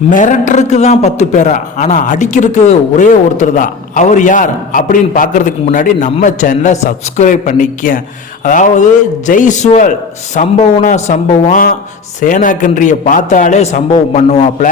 மிரட்டுறதுக்கு தான் 10 பேரா, ஆனால் அடிக்கிறதுக்கு ஒரே ஒருத்தர் தான். அவர் யார் அப்படின்னு பார்க்கறதுக்கு முன்னாடி நம்ம சேனலை சப்ஸ்கிரைப் பண்ணிக்க. அதாவது ஜெய்ஸ்வால் சம்பவம்னா சம்பவம், சேனா கண்ட்ரியை பார்த்தாலே சம்பவம் பண்ணுவாப்புல.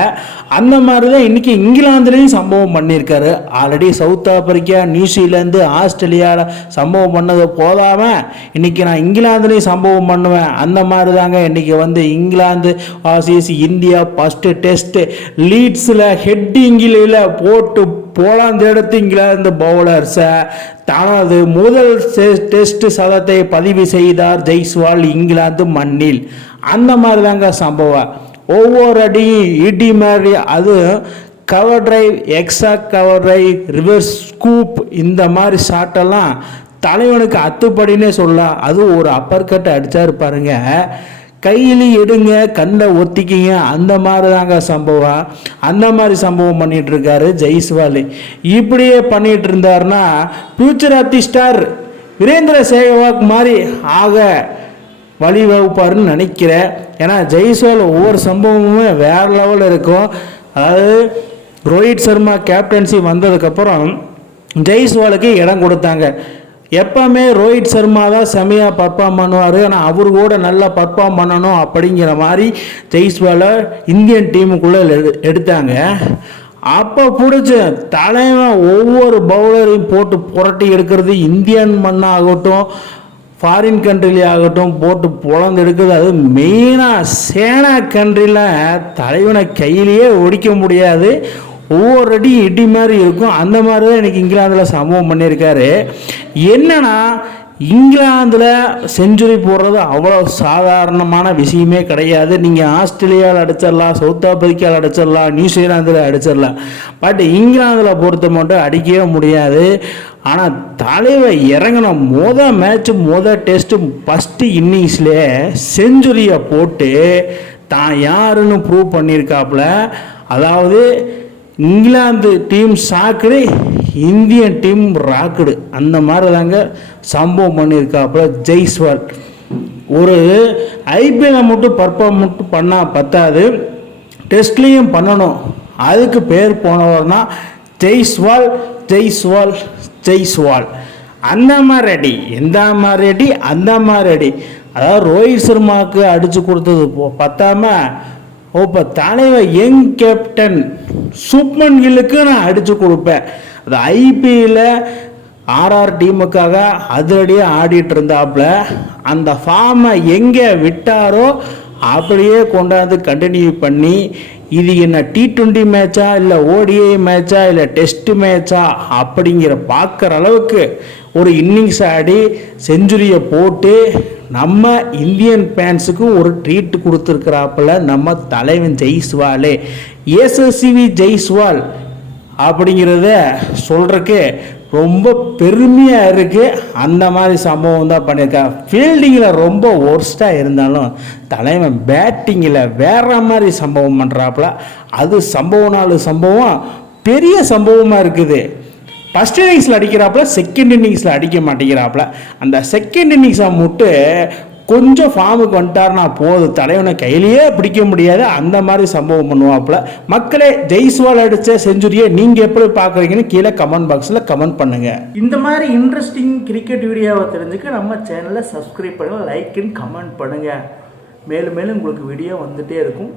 அந்த மாதிரி தான் இன்றைக்கி இங்கிலாந்துலேயும் சம்பவம் பண்ணியிருக்காரு. ஆல்ரெடி சவுத் ஆப்பிரிக்கா, நியூசிலாந்து, ஆஸ்திரேலியாவில் சம்பவம் பண்ணது போதாமல் இன்றைக்கி நான் இங்கிலாந்துலேயும் சம்பவம் பண்ணுவேன். அந்த மாதிரி தாங்க இன்றைக்கி இங்கிலாந்து வாசிஸ் இந்தியா ஃபஸ்ட்டு டெஸ்ட்டு லீட்ஸில் ஹெட்டிங்கில் போட்டு போலாந்து எடுத்து இங்கிலாந்து பவுலர்ஸை தனது முதல் டெஸ்ட் சதத்தை பதிவு செய்தார் ஜெய்ஸ்வால் இங்கிலாந்து மண்ணில். அந்த மாதிரி தாங்க சம்பவம். ஒவ்வொரு அடியும் இடி மாதிரி, அது கவர் டிரைவ், எக்ஸா கவர் டிரைவ், ரிவர்ஸ் ஸ்கூப், இந்த மாதிரி ஷாட்டெல்லாம் தலைவனுக்கு அத்துப்படினே சொல்லலாம். அது ஒரு அப்பர் கட் அடித்தாரு பாருங்க, கையில் எடுங்க, கண்ணை ஒத்திக்கிங்க, அந்த மாதிரி தாங்க சம்பவம். அந்த மாதிரி சம்பவம் பண்ணிட்டு இருக்காரு ஜெய்ஸ்வால். இப்படியே பண்ணிட்டு இருந்தாருன்னா future of the star Virender Sehwag மாதிரி ஆக வழிவகுப்பாருன்னு நினைக்கிறேன். ஏன்னா ஜெய்ஸ்வால் ஒவ்வொரு சம்பவமுமே வேறு லெவலில் இருக்கும். அதாவது ரோஹித் சர்மா கேப்டன்சி வந்ததுக்கப்புறம் ஜெய்ஸ்வாலுக்கு இடம் கொடுத்தாங்க. எப்பவுமே ரோஹித் சர்மா தான் செமையாக பர்ஃபார்ம் பண்ணுவார், ஆனால் அவரு கூட நல்லா பர்ஃபார்ம் பண்ணணும் அப்படிங்கிற மாதிரி ஜெய்ஸ்வாலை இந்தியன் டீமுக்குள்ளே எடுத்தாங்க. அப்போ பிடிச்ச தலைவன் ஒவ்வொரு பவுலரையும் போட்டு புரட்டி எடுக்கிறது, இந்தியன் மண்ணாகட்டும் ஃபாரின் கண்ட்ரிலே ஆகட்டும் போட்டு பொழந்து எடுக்கிறது. அது மெயினாக சேனா கண்ட்ரியில் தலைவனை கையிலேயே ஒடிக்க முடியாது, ஒவ்வொரு அடி இடி மாதிரி இருக்கும். அந்த மாதிரி தான் எனக்கு இங்கிலாந்தில் சம்பவம் பண்ணியிருக்காரு. என்னன்னா இங்கிலாந்தில் செஞ்சுரி போடுறது அவ்வளோ சாதாரணமான விஷயமே கிடையாது. நீங்கள் ஆஸ்திரேலியாவில் அடிச்சிடலாம், சவுத் ஆப்பிரிக்காவில் அடிச்சிடலாம், நியூசிலாந்தில் அடிச்சிடலாம், பட் இங்கிலாந்தில் பொறுத்த மட்டும் அடிக்கவே முடியாது. ஆனால் தலைவர் இறங்கின மொதல் டெஸ்ட்டு ஃபஸ்ட்டு இன்னிங்ஸ்லேயே செஞ்சுரியை போட்டு தான் யாருன்னு ப்ரூவ் பண்ணியிருக்காப்புல. அதாவது இங்கிலாந்து டீம் ஷாக்குடு, இந்தியன் டீம் ராக்குடு, அந்த மாதிரி தாங்க சம்பவம் பண்ணியிருக்காப்புல ஜெய்ஸ்வால். ஒரு ஐபிஎல்ல மட்டும் பர்ஃபார்ம் மட்டும் பண்ணால் பத்தாது, டெஸ்ட்லேயும் பண்ணணும். அதுக்கு பேர் போனவர்னா ஜெய்ஸ்வால் ஜெய்ஸ்வால் ஜெய்ஸ்வால். அந்த மாதிரி அடி, எந்த மாதிரி அடி, அந்த மாதிரி அடி. அதாவது ரோஹித் சர்மாவுக்கு அடித்து கொடுத்தது பத்தாம இப்போ தலைவர் யங் கேப்டன் சுப்மன் கில்லுக்கு நான் அடித்து கொடுப்பேன். அது ஐபிஎல்ல ஆர்ஆர் டீமுக்காக அதிரடியாக ஆடிட்டு இருந்தாப்புல. அந்த ஃபார்மை எங்கே விட்டாரோ அப்படியே கொண்டாந்து கண்டினியூ பண்ணி, இது என்ன T20 மேட்சா இல்லை ODI மேட்சா இல்லை டெஸ்ட் மேட்சா அப்படிங்கிற பார்க்குற அளவுக்கு ஒரு இன்னிங்ஸ் ஆடி செஞ்சுரியை போட்டு நம்ம இந்தியன் ஃபேன்ஸுக்கு ஒரு ட்ரீட் கொடுத்துருக்குறாப்புல நம்ம தலைவன் ஜெய்ஸ்வாலே. எஸ்எஸ்சிவி ஜெய்ஸ்வால் அப்படிங்கிறத சொல்கிறக்கு ரொம்ப பெருமையாக இருக்குது. அந்த மாதிரி சம்பவம் தான் பண்ணியிருக்கேன். ஃபீல்டிங்கில் ரொம்ப ஒர்ஸ்ட்டாக இருந்தாலும் தலைவன் பேட்டிங்கில் வேறு மாதிரி சம்பவம் பண்ணுறாப்புல. அது சம்பவம் பெரிய சம்பவமாக இருக்குது. ஃபஸ்ட் இன்னிங்ஸில் அடிக்கிறாப்புல, செகண்ட் இன்னிங்ஸில் அடிக்க மாட்டேங்கிறாப்புல. அந்த செகண்ட் இன்னிங்ஸை மட்டும் கொஞ்சம் ஃபார்முக்கு வந்துட்டார்னா போதும், தலைவனை கையிலேயே பிடிக்க முடியாது. அந்த மாதிரி சம்பவம் பண்ணுவாப்புல. மக்களே, ஜெய்ஸ்வால் அடித்த செஞ்சுரியை நீங்கள் எப்படி பார்க்குறீங்கன்னு கீழே கமெண்ட் பாக்ஸில் கமெண்ட் பண்ணுங்கள். இந்த மாதிரி இன்ட்ரெஸ்டிங் கிரிக்கெட் வீடியோவை தெரிஞ்சுக்க நம்ம சேனலை சப்ஸ்கிரைப் பண்ணுங்கள், லைக் அண்ட் கமெண்ட் பண்ணுங்கள். மேலும் உங்களுக்கு வீடியோ வந்துகிட்டே இருக்கும்.